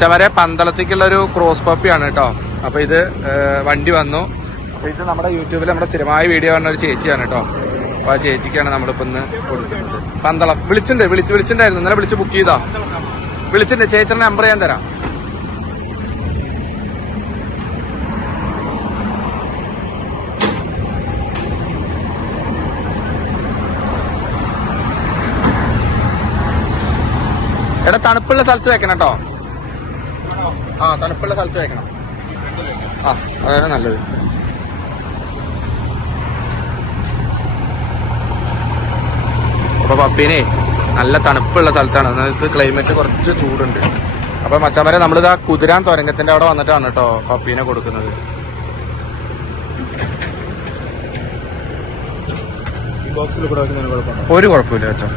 ചവരെ പന്തളത്തേക്കുള്ള ഒരു ക്രോസ് പപ്പിയാണ് കേട്ടോ. അപ്പൊ ഇത് വണ്ടി വന്നു. അപ്പൊ ഇത് നമ്മുടെ യൂട്യൂബിൽ നമ്മുടെ സ്ഥിരമായ വീഡിയോ കാണുന്ന ഒരു ചേച്ചിയാണ് കേട്ടോ. അപ്പൊ ആ ചേച്ചിക്കാണ് നമ്മളിപ്പോ ഇന്ന് കൊടുക്കുന്നത്. പന്തളം വിളിച്ചിട്ടുണ്ടായിരുന്നു, ഇന്നലെ വിളിച്ച് ബുക്ക് ചെയ്താ. വിളിച്ചിട്ടുണ്ട്, ചേച്ചിയുടെ നമ്പർ ഞാൻ തരാം. എടാ തണുപ്പുള്ള സ്ഥലത്ത് വെക്കണം കേട്ടോ. തണുപ്പുള്ള സ്ഥലത്ത് വെക്കണം. അതാണ് നല്ലത്. അപ്പൊ പപ്പീനെ നല്ല തണുപ്പുള്ള സ്ഥലത്താണ്. നമുക്ക് ക്ലൈമറ്റ് കുറച്ച് ചൂടുണ്ട്. അപ്പൊ മച്ചാമാരെ നമ്മളിതാ കുതിരാൻ തുരങ്കത്തിന്റെ അവിടെ വന്നിട്ടാണ് കേട്ടോ പപ്പീനെ കൊടുക്കുന്നത്. ഒരു കുഴപ്പമില്ല വെച്ചോ.